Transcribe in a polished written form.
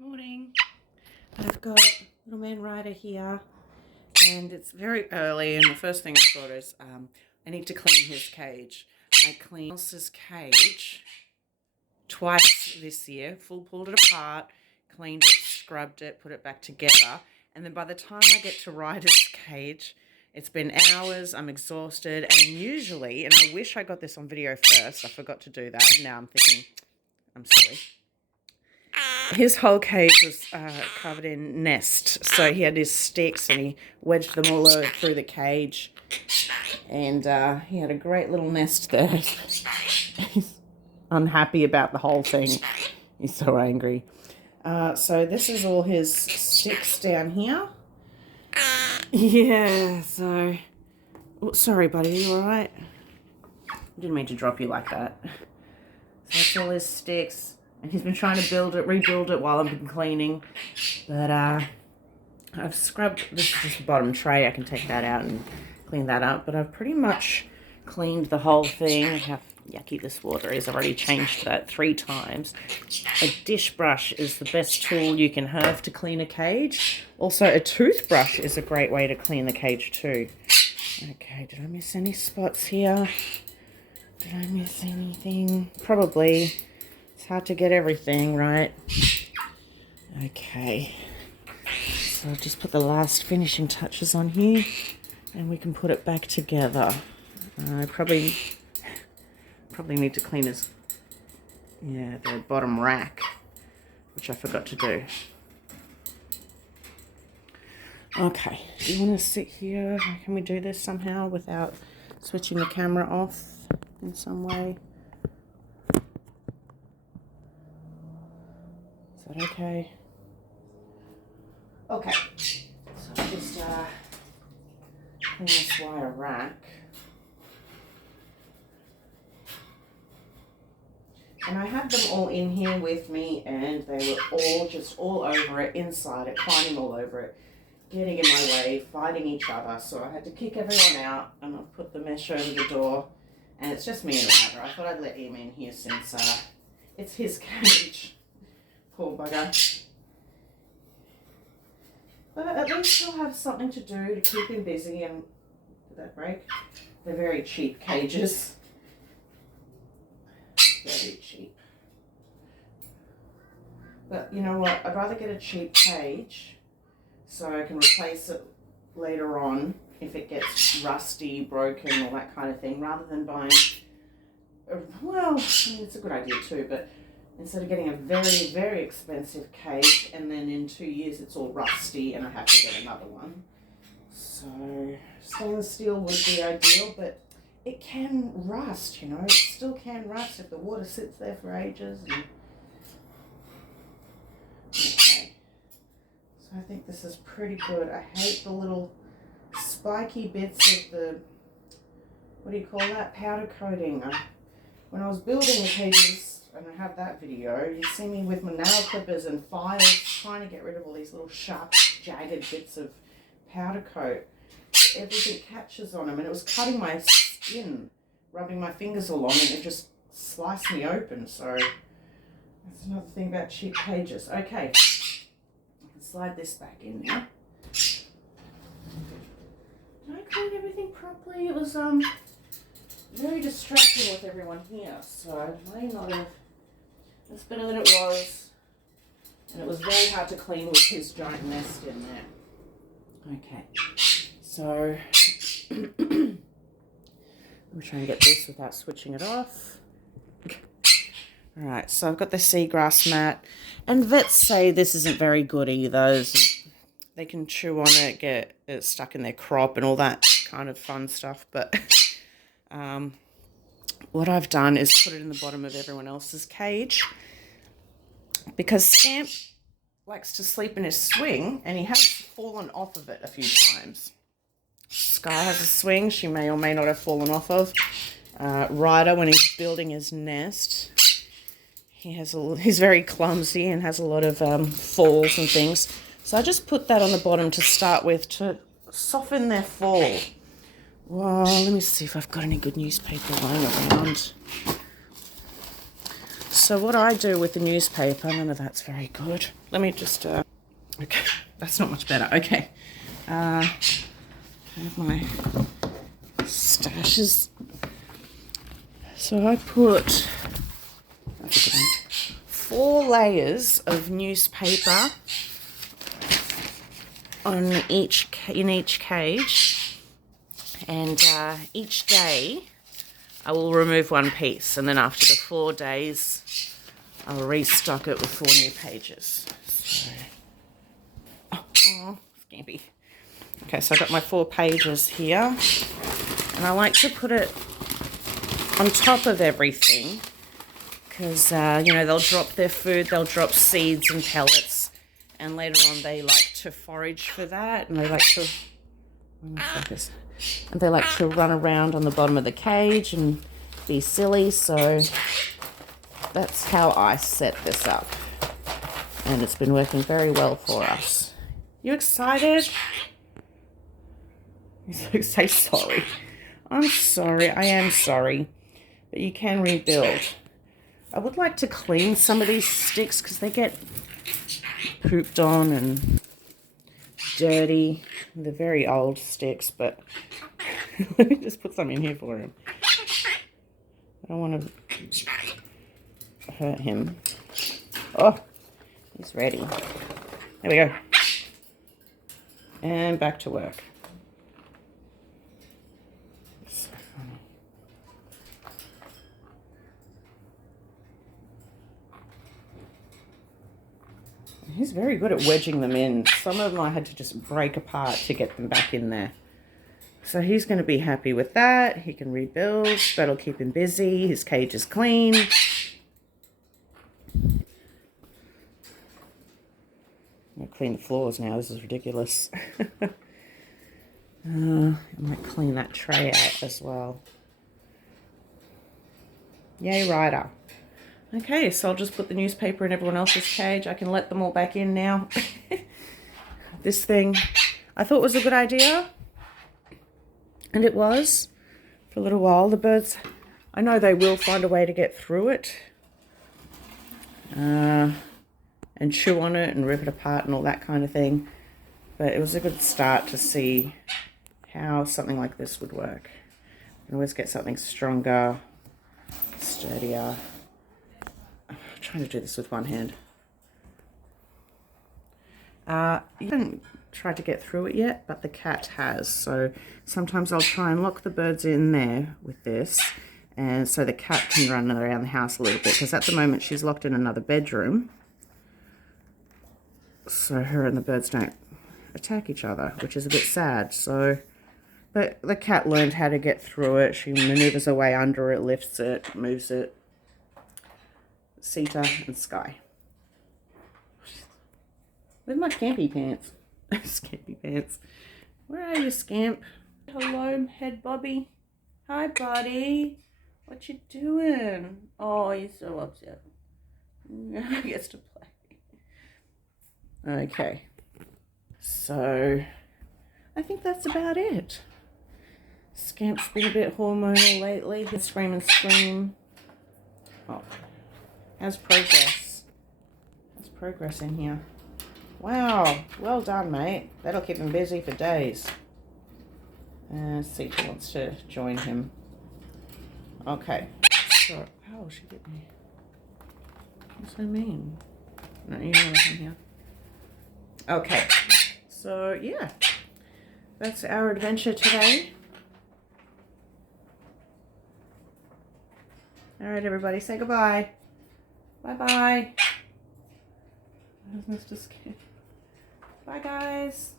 Morning. I've got little man Ryder here, and it's very early, and the first thing I thought is I need to clean his cage. I cleaned Elsa's cage twice this year, pulled it apart, cleaned it, scrubbed it, put it back together, and then by the time I get to Ryder's cage, it's been hours, I'm exhausted, and usually, and I wish I got this on video first, I forgot to do that, now I'm thinking, I'm silly. His whole cage was covered in nest, so he had his sticks and he wedged them all over through the cage, and he had a great little nest there. He's unhappy about the whole thing. He's so angry. So this is all his sticks down here. Yeah, so... Oh, sorry, buddy, are you alright? I didn't mean to drop you like that. So that's all his sticks. And he's been trying to rebuild it while I've been cleaning. But I've scrubbed, this is just the bottom tray. I can take that out and clean that up. But I've pretty much cleaned the whole thing. How yucky this water is. I've already changed that 3 times. A dish brush is the best tool you can have to clean a cage. Also, a toothbrush is a great way to clean the cage too. Okay, did I miss any spots here? Did I miss anything? Probably. It's hard to get everything right. Okay, so I'll just put the last finishing touches on here and we can put it back together. I probably need to clean his, the bottom rack, which I forgot to do. Okay, do you want to sit here? Can we do this somehow without switching the camera off in some way? Is that okay? Okay, so I'll just clean this wire rack. And I had them all in here with me, and they were all just all over it, inside it, climbing all over it, getting in my way, fighting each other. So I had to kick everyone out, and I've put the mesh over the door, and it's just me and Ryder. I thought I'd let him in here since it's his cage. Poor bugger. But at least he'll have something to do to keep him busy. And did that break? They're very cheap cages. Very cheap. But you know what? I'd rather get a cheap cage so I can replace it later on if it gets rusty, broken, all that kind of thing, rather than buying, well, I mean, it's a good idea too, but instead of getting a very, very expensive cage and then in 2 years it's all rusty and I have to get another one. So stainless steel would be ideal, but it can rust, you know. It still can rust if the water sits there for ages. And... Okay. So I think this is pretty good. I hate the little spiky bits of the, what do you call that, powder coating. When I was building the cages, and I have that video, you see me with my nail clippers and files trying to get rid of all these little sharp, jagged bits of powder coat. Everything catches on them, and it was cutting my skin, rubbing my fingers along, and it just sliced me open. So that's another thing about cheap cages. Okay, I can slide this back in now. Did I clean everything properly? It was very distracting with everyone here, so I may not have. It's better than it was, and it was very hard to clean with his giant nest in there. Okay, so I'm trying to get this without switching it off. Alright, so I've got the seagrass mat, and vets say this isn't very good either. They can chew on it, get it stuck in their crop and all that kind of fun stuff, but what I've done is put it in the bottom of everyone else's cage, because Scamp likes to sleep in his swing, and he has fallen off of it a few times. Sky has a swing she may or may not have fallen off of. Ryder, when he's building his nest, he's very clumsy and has a lot of falls and things. So I just put that on the bottom to start with to soften their fall. Well, let me see if I've got any good newspaper lying around. So what I do with the newspaper, none of that's very good. Let me just, okay, that's not much better. Okay. I have my stashes. So I put 4 layers of newspaper in each cage, and each day I will remove 1 piece, and then after the 4 days I'll restock it with 4 new pages. So, oh, Scampy. Okay, so I've got my 4 pages here, and I like to put it on top of everything because, you know, they'll drop their food, they'll drop seeds and pellets, and later on they like to forage for that, and they like to, run around on the bottom of the cage and be silly, so that's how I set this up, and it's been working very well for us. You excited? Say sorry. I'm sorry. I am sorry. But you can rebuild. I would like to clean some of these sticks because they get pooped on and dirty. They're very old sticks, but let me just put some in here for him. I don't want to hurt him. Oh, he's ready. There we go. And back to work. He's very good at wedging them in. Some of them I had to just break apart to get them back in there. So he's going to be happy with that. He can rebuild. That'll keep him busy. His cage is clean. I'm going to clean the floors now. This is ridiculous. I might clean that tray out as well. Yay, Ryder. Okay, so I'll just put the newspaper in everyone else's cage. I can let them all back in now. This thing, I thought was a good idea. And it was for a little while. The birds, I know they will find a way to get through it. And chew on it and rip it apart and all that kind of thing. But it was a good start to see how something like this would work. You can always get something stronger, sturdier. I'm trying to do this with one hand. You haven't tried to get through it yet, but the cat has. So sometimes I'll try and lock the birds in there with this, and so the cat can run around the house a little bit, because at the moment she's locked in another bedroom. So her and the birds don't attack each other, which is a bit sad. So, but the cat learned how to get through it. She maneuvers her way under it, lifts it, moves it. Sita and Sky. Where's my Scampy pants? Scampy pants. Where are you, Scamp? Hello, head Bobby. Hi, buddy. What you doing? Oh, he's so upset. He gets to play. Okay. So, I think that's about it. Scamp's been a bit hormonal lately. He'll scream and scream. Oh. How's progress? How's progress in here? Wow, well done, mate. That'll keep him busy for days. Sita wants to join him. Okay. So, oh, she bit me. What's so mean? No, you know what I'm here. Okay. So, yeah. That's our adventure today. All right, everybody, say goodbye. Bye-bye. Mr. Skip. Bye, guys.